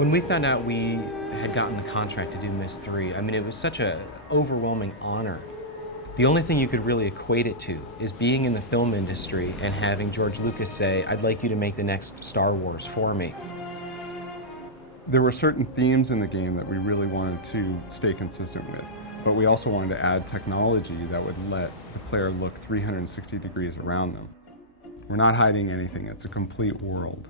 When we found out we had gotten the contract to do Myst III, I mean, it was such an overwhelming honor. The only thing you could really equate it to is being in the film industry and having George Lucas say, "I'd like you to make the next Star Wars for me." There were certain themes in the game that we really wanted to stay consistent with, but we also wanted to add technology that would let the player look 360 degrees around them. We're not hiding anything, it's a complete world.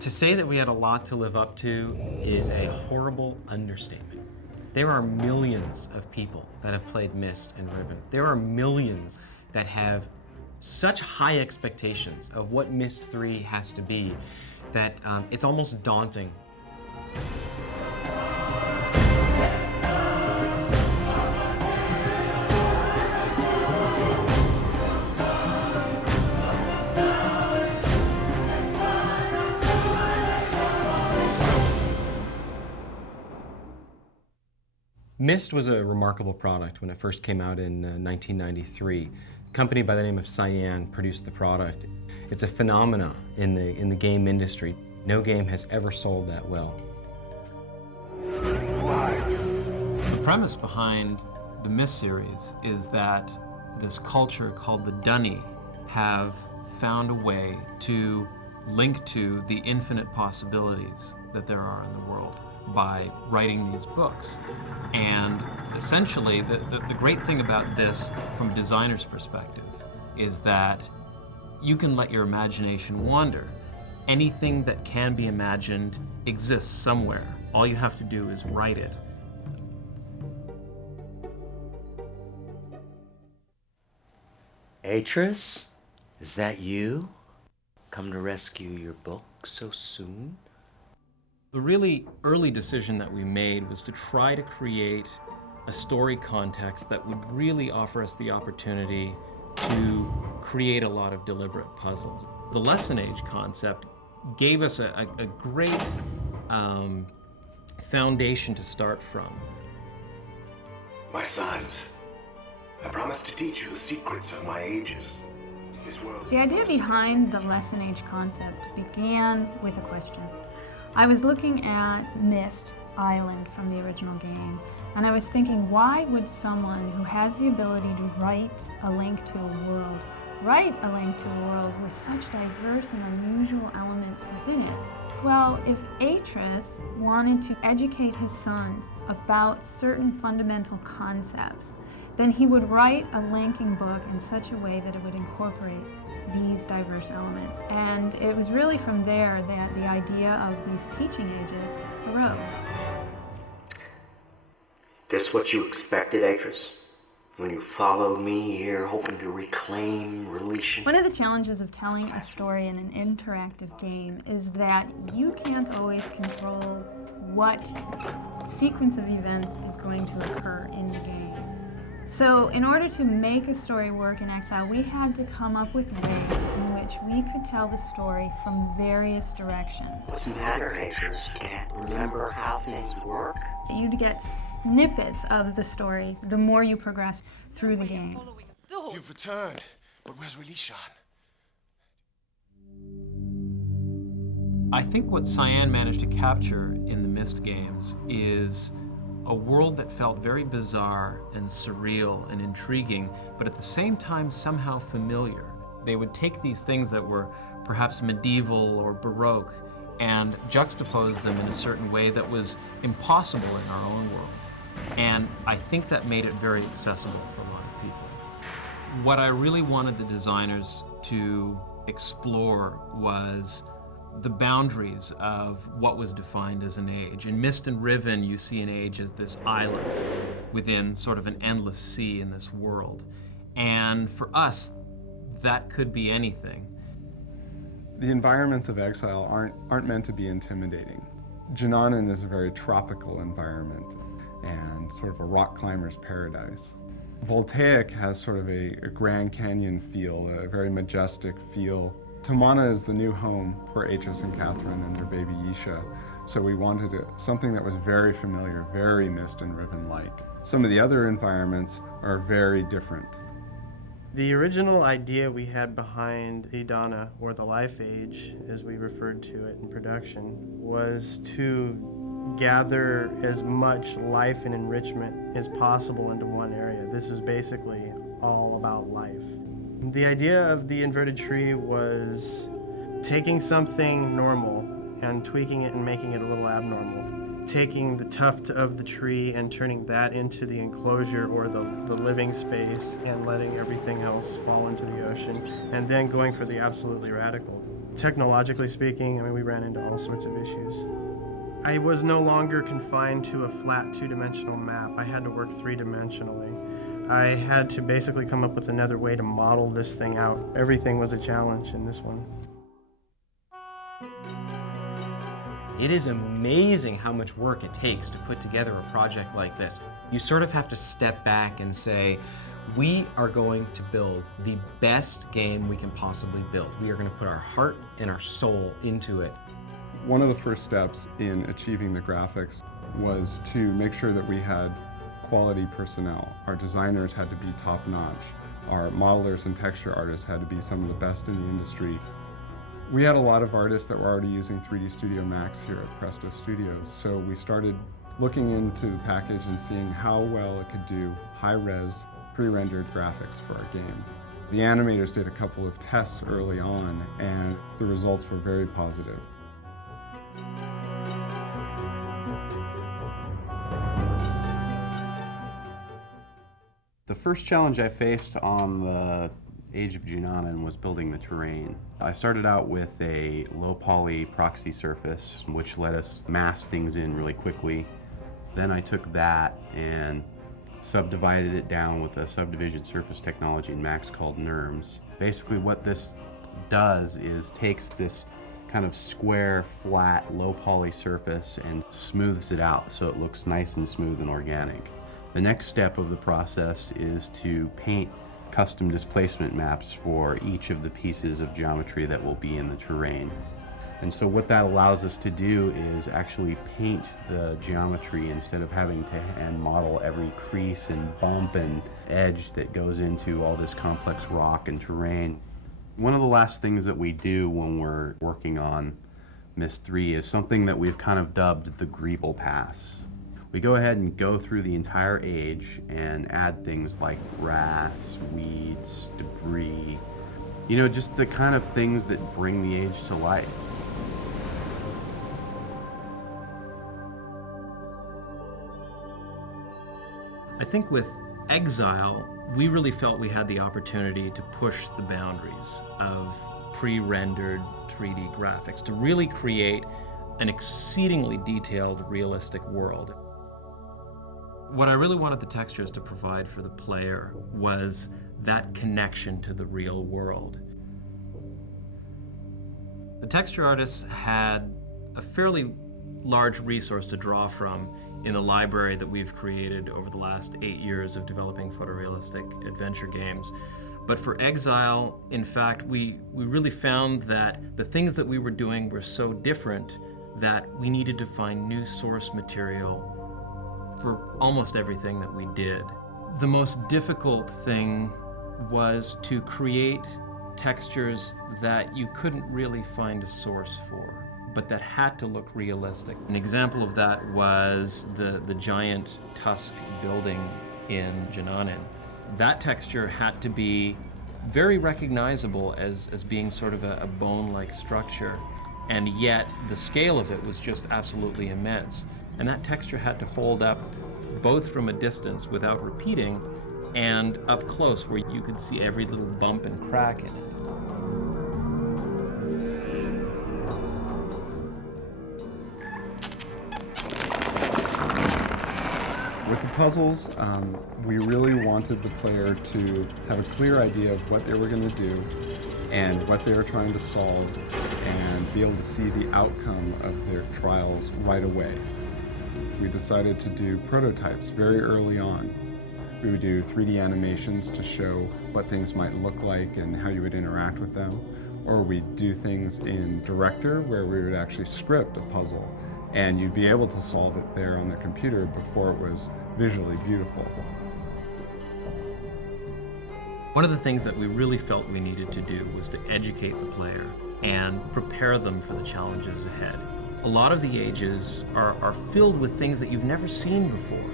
To say that we had a lot to live up to is a horrible understatement. There are millions of people that have played Myst and Riven. There are millions that have such high expectations of what Myst III has to be that it's almost daunting. Myst was a remarkable product when it first came out in 1993. A company by the name of Cyan produced the product. It's a phenomena in the game industry. No game has ever sold that well. The premise behind the Myst series is that this culture called the Dunny have found a way to link to the infinite possibilities that there are in the world by writing these books. And essentially, the great thing about this from a designer's perspective is that you can let your imagination wander. Anything that can be imagined exists somewhere. All you have to do is write it. Atris, is that you? Come to rescue your book so soon? The really early decision that we made was to try to create a story context that would really offer us the opportunity to create a lot of deliberate puzzles. The lesson age concept gave us a great foundation to start from. My sons, I promised to teach you the secrets of my ages. This world is The idea behind the lesson age concept began with a question. I was looking at Myst Island from the original game, and I was thinking, why would someone who has the ability to write a link to a world with such diverse and unusual elements within it? Well, if Atris wanted to educate his sons about certain fundamental concepts, then he would write a linking book in such a way that it would incorporate these diverse elements. And it was really from there that the idea of these teaching ages arose. This what you expected, Atris? When you followed me here, hoping to reclaim relation? One of the challenges of telling a story in an interactive game is that you can't always control what sequence of events is going to occur in the game. So in order to make a story work in Exile, we had to come up with ways in which we could tell the story from various directions. What's the matter, Atris? Can't remember how things work? You'd get snippets of the story the more you progress through the game. You've returned, but where's Relishan? I think what Cyan managed to capture in the Myst games is a world that felt very bizarre and surreal and intriguing, but at the same time somehow familiar. They would take these things that were perhaps medieval or Baroque and juxtapose them in a certain way that was impossible in our own world. And I think that made it very accessible for a lot of people. What I really wanted the designers to explore was the boundaries of what was defined as an age. In Myst and Riven, you see an age as this island within sort of an endless sea in this world. And for us, that could be anything. The environments of Exile aren't meant to be intimidating. Jananan is a very tropical environment and sort of a rock climber's paradise. Voltaic has sort of a Grand Canyon feel, a very majestic feel. Tamana is the new home for Atris and Catherine and their baby Yisha, so we wanted something that was very familiar, very Myst and Riven-like. Some of the other environments are very different. The original idea we had behind Idana, or the Life Age, as we referred to it in production, was to gather as much life and enrichment as possible into one area. This is basically all about life. The idea of the inverted tree was taking something normal and tweaking it and making it a little abnormal. Taking the tuft of the tree and turning that into the enclosure or the living space and letting everything else fall into the ocean, and then going for the absolutely radical. Technologically speaking, I mean, we ran into all sorts of issues. I was no longer confined to a flat two-dimensional map. I had to work three-dimensionally. I had to basically come up with another way to model this thing out. Everything was a challenge in this one. It is amazing how much work it takes to put together a project like this. You sort of have to step back and say, we are going to build the best game we can possibly build. We are going to put our heart and our soul into it. One of the first steps in achieving the graphics was to make sure that we had quality personnel. Our designers had to be top-notch. Our modelers and texture artists had to be some of the best in the industry. We had a lot of artists that were already using 3D Studio Max here at Presto Studios, so we started looking into the package and seeing how well it could do high-res, pre-rendered graphics for our game. The animators did a couple of tests early on, and the results were very positive. The first challenge I faced on the Age of Junanan was building the terrain. I started out with a low poly proxy surface, which let us mask things in really quickly. Then I took that and subdivided it down with a subdivision surface technology in Max called NURMS. Basically what this does is takes this kind of square, flat, low poly surface and smooths it out so it looks nice and smooth and organic. The next step of the process is to paint custom displacement maps for each of the pieces of geometry that will be in the terrain. And so what that allows us to do is actually paint the geometry instead of having to hand model every crease and bump and edge that goes into all this complex rock and terrain. One of the last things that we do when we're working on Myst III is something that we've kind of dubbed the Greeble Pass. We go ahead and go through the entire age and add things like grass, weeds, debris, you know, just the kind of things that bring the age to life. I think with Exile, we really felt we had the opportunity to push the boundaries of pre-rendered 3D graphics to really create an exceedingly detailed, realistic world. What I really wanted the textures to provide for the player was that connection to the real world. The texture artists had a fairly large resource to draw from in the library that we've created over the last 8 years of developing photorealistic adventure games. But for Exile, in fact, we really found that the things that we were doing were so different that we needed to find new source material for almost everything that we did. The most difficult thing was to create textures that you couldn't really find a source for, but that had to look realistic. An example of that was the giant tusk building in Junanan. That texture had to be very recognizable as being sort of a bone-like structure, and yet the scale of it was just absolutely immense. And that texture had to hold up both from a distance without repeating and up close where you could see every little bump and crack in it. With the puzzles, we really wanted the player to have a clear idea of what they were going to do and what they were trying to solve, and be able to see the outcome of their trials right away. We decided to do prototypes very early on. We would do 3D animations to show what things might look like and how you would interact with them. Or we'd do things in Director where we would actually script a puzzle and you'd be able to solve it there on the computer before it was visually beautiful. One of the things that we really felt we needed to do was to educate the player and prepare them for the challenges ahead. A lot of the ages are filled with things that you've never seen before,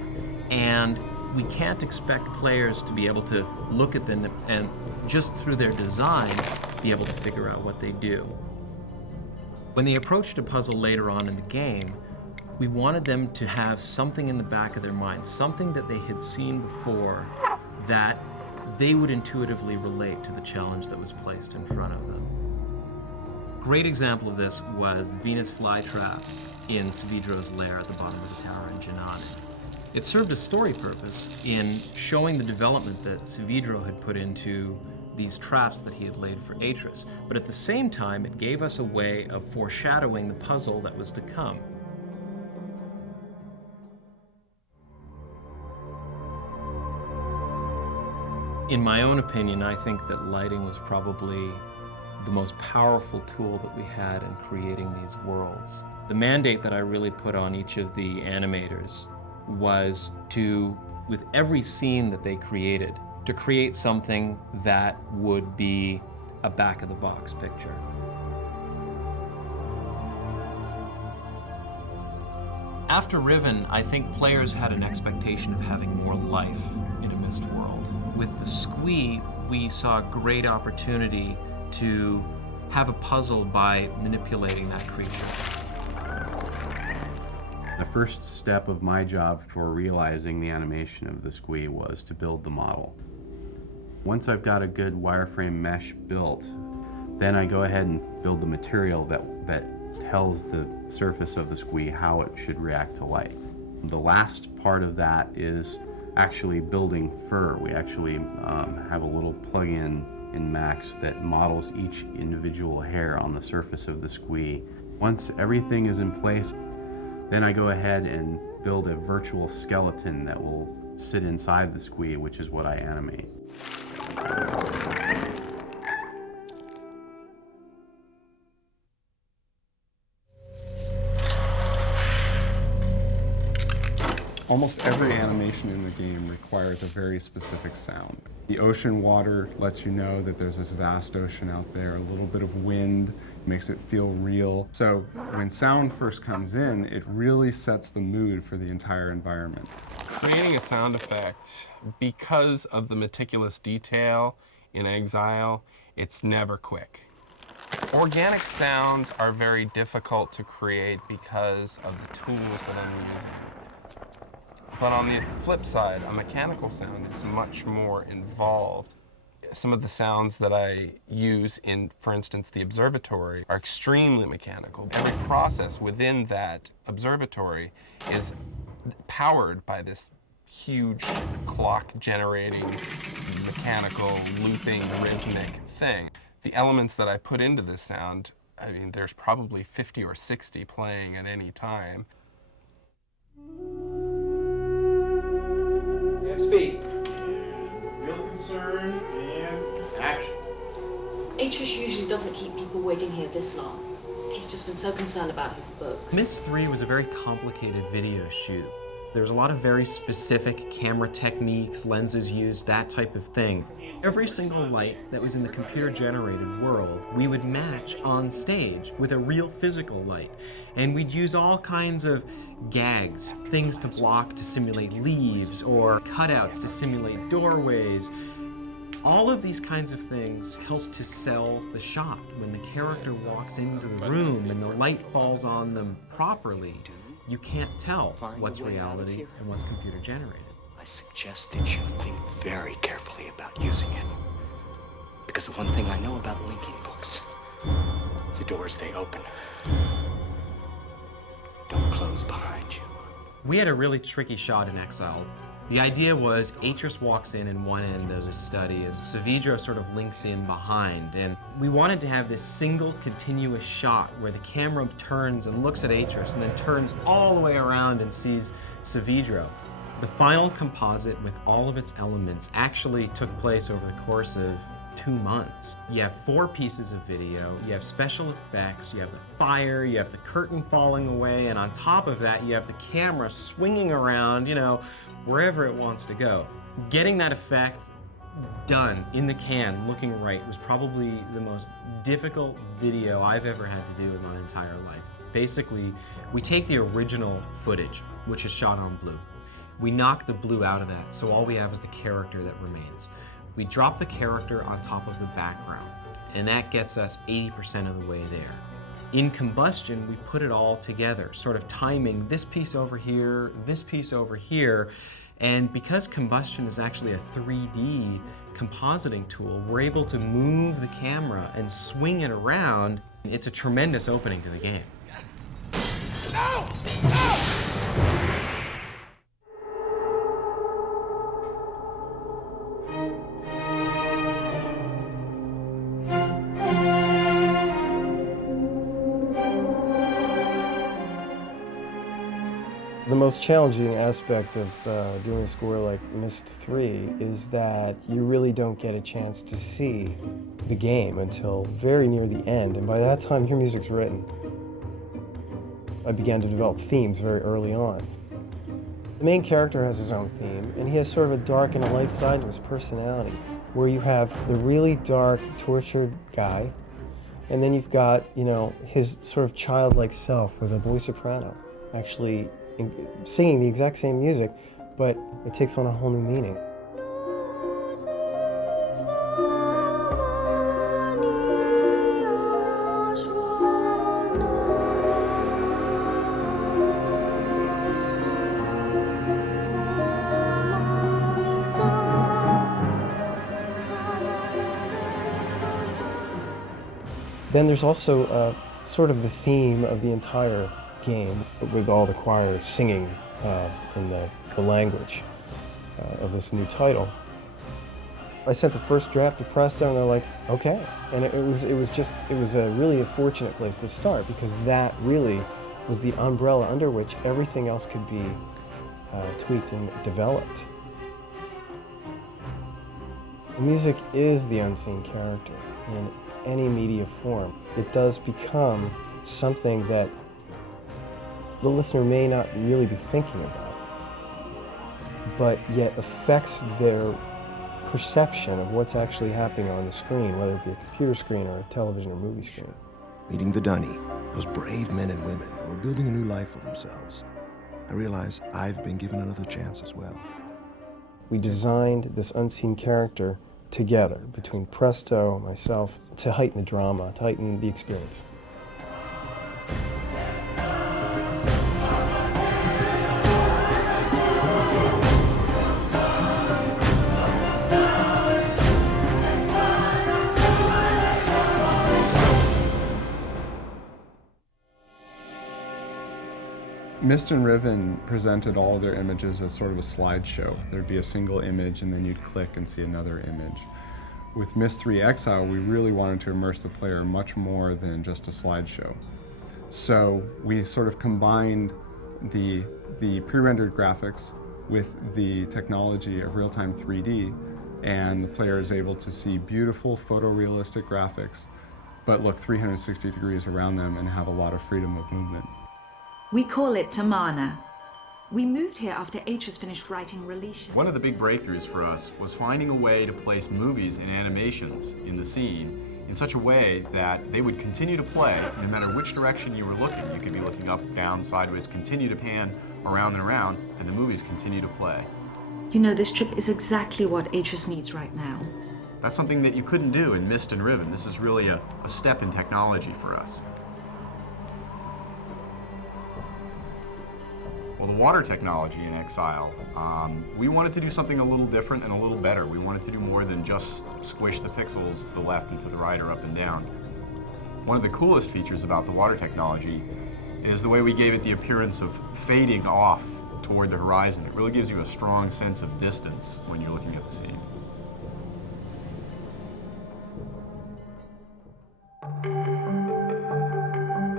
and we can't expect players to be able to look at them and just through their design be able to figure out what they do. When they approached a puzzle later on in the game, we wanted them to have something in the back of their mind, something that they had seen before that they would intuitively relate to the challenge that was placed in front of them. Great example of this was the Venus flytrap in Savidro's lair at the bottom of the tower in Janani. It served a story purpose in showing the development that Savidro had put into these traps that he had laid for Atris, but at the same time it gave us a way of foreshadowing the puzzle that was to come. In my own opinion, I think that lighting was probably the most powerful tool that we had in creating these worlds. The mandate that I really put on each of the animators was to, with every scene that they created, to create something that would be a back-of-the-box picture. After Riven, I think players had an expectation of having more life in a Myst world. With the Squee, we saw a great opportunity to have a puzzle by manipulating that creature. The first step of my job for realizing the animation of the Squee was to build the model. Once I've got a good wireframe mesh built, then I go ahead and build the material that tells the surface of the Squee how it should react to light. The last part of that is actually building fur. We actually have a little plug-in in Max that models each individual hair on the surface of the Squee. Once everything is in place, then I go ahead and build a virtual skeleton that will sit inside the Squee, which is what I animate. Almost every animation in the game requires a very specific sound. The ocean water lets you know that there's this vast ocean out there. A little bit of wind makes it feel real. So when sound first comes in, it really sets the mood for the entire environment. Creating a sound effect, because of the meticulous detail in Exile, it's never quick. Organic sounds are very difficult to create because of the tools that I'm using. But on the flip side, a mechanical sound is much more involved. Some of the sounds that I use in, for instance, the observatory are extremely mechanical. Every process within that observatory is powered by this huge clock-generating, mechanical, looping, rhythmic thing. The elements that I put into this sound, I mean, there's probably 50 or 60 playing at any time. Speed. And real concern and action. Atris usually doesn't keep people waiting here this long. He's just been so concerned about his books. Myst III was a very complicated video shoot. There was a lot of very specific camera techniques, lenses used, that type of thing. Every single light that was in the computer-generated world, we would match on stage with a real physical light. And we'd use all kinds of gags, things to block to simulate leaves, or cutouts to simulate doorways. All of these kinds of things help to sell the shot. When the character walks into the room and the light falls on them properly, you can't tell what's reality and what's computer-generated. I suggest that you think very carefully about using it. Because the one thing I know about linking books, the doors they open don't close behind you. We had a really tricky shot in Exile. The idea was Atris walks in one end of his study and Savidro sort of links in behind. And we wanted to have this single continuous shot where the camera turns and looks at Atris and then turns all the way around and sees Savidro. The final composite with all of its elements actually took place over the course of 2 months. You have 4 pieces of video, you have special effects, you have the fire, you have the curtain falling away, and on top of that you have the camera swinging around, you know, wherever it wants to go. Getting that effect done, in the can, looking right, was probably the most difficult video I've ever had to do in my entire life. Basically, we take the original footage, which is shot on blue. We knock the blue out of that, so all we have is the character that remains. We drop the character on top of the background, and that gets us 80% of the way there. In combustion, we put it all together, sort of timing this piece over here, this piece over here, and because combustion is actually a 3D compositing tool, we're able to move the camera and swing it around. It's a tremendous opening to the game. No! No! The most challenging aspect of doing a score like Myst III is that you really don't get a chance to see the game until very near the end, and by that time your music's written. I began to develop themes very early on. The main character has his own theme, and he has sort of a dark and a light side to his personality, where you have the really dark, tortured guy, and then you've got, you know, his sort of childlike self with a boy soprano, actually singing the exact same music, but it takes on a whole new meaning. Then there's also sort of the theme of the entire game, with all the choir singing in the language of this new title. I sent the first draft to Presto, and they're like, okay. And it was really a fortunate place to start, because that really was the umbrella under which everything else could be tweaked and developed. The music is the unseen character in any media form. It does become something that the listener may not really be thinking about, but yet affects their perception of what's actually happening on the screen, whether it be a computer screen or a television or movie screen. Meeting the Dunny, those brave men and women who are building a new life for themselves, I realize I've been given another chance as well. We designed this unseen character together, between Presto and myself, to heighten the drama, to heighten the experience. Myst and Riven presented all of their images as sort of a slideshow. There'd be a single image and then you'd click and see another image. With Myst III Exile, we really wanted to immerse the player much more than just a slideshow. So we sort of combined the pre-rendered graphics with the technology of real-time 3D, and the player is able to see beautiful photorealistic graphics, but look 360 degrees around them and have a lot of freedom of movement. We call it Tamana. We moved here after Atris finished writing Relisha. One of the big breakthroughs for us was finding a way to place movies and animations in the scene in such a way that they would continue to play no matter which direction you were looking. You could be looking up, down, sideways, continue to pan around and around, and the movies continue to play. You know, this trip is exactly what Atris needs right now. That's something that you couldn't do in Myst and Riven. This is really a step in technology for us. Well, the water technology in Exile, we wanted to do something a little different and a little better. We wanted to do more than just squish the pixels to the left and to the right or up and down. One of the coolest features about the water technology is the way we gave it the appearance of fading off toward the horizon. It really gives you a strong sense of distance when you're looking at the scene.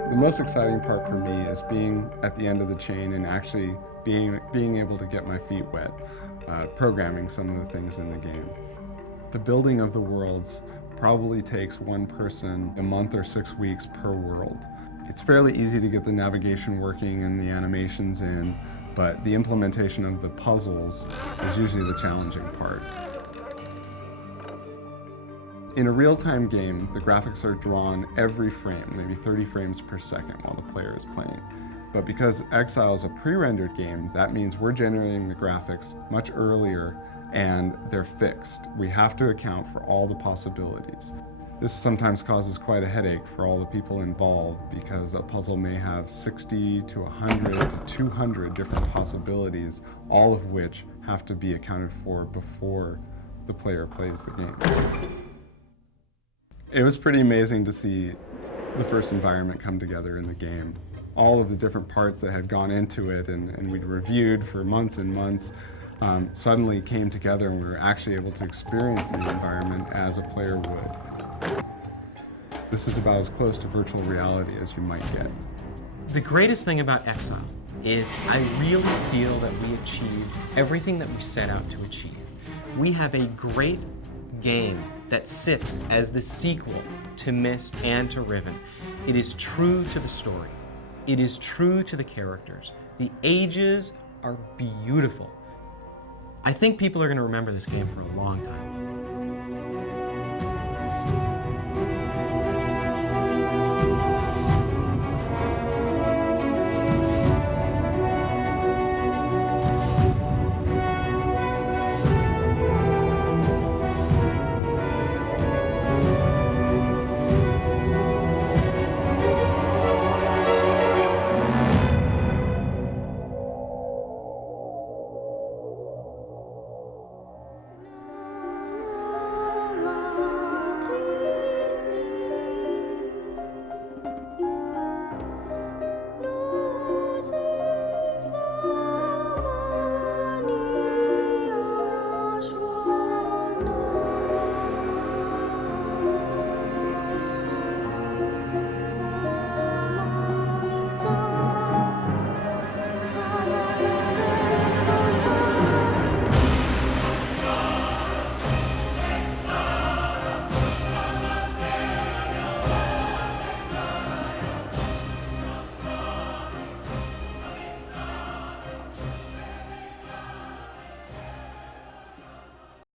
The most exciting part for me is being at the end of the chain and actually being able to get my feet wet, programming some of the things in the game. The building of the worlds probably takes one person a month or 6 weeks per world. It's fairly easy to get the navigation working and the animations in, but the implementation of the puzzles is usually the challenging part. In a real-time game, the graphics are drawn every frame, maybe 30 frames per second while the player is playing. But because Exile is a pre-rendered game, that means we're generating the graphics much earlier and they're fixed. We have to account for all the possibilities. This sometimes causes quite a headache for all the people involved because a puzzle may have 60 to 100 to 200 different possibilities, all of which have to be accounted for before the player plays the game. It was pretty amazing to see the first environment come together in the game. All of the different parts that had gone into it and we'd reviewed for months and months suddenly came together, and we were actually able to experience the environment as a player would. This is about as close to virtual reality as you might get. The greatest thing about Exile is I really feel that we achieved everything that we set out to achieve. We have a great game that sits as the sequel to Myst and to Riven. It is true to the story. It is true to the characters. The ages are beautiful. I think people are going to remember this game for a long time.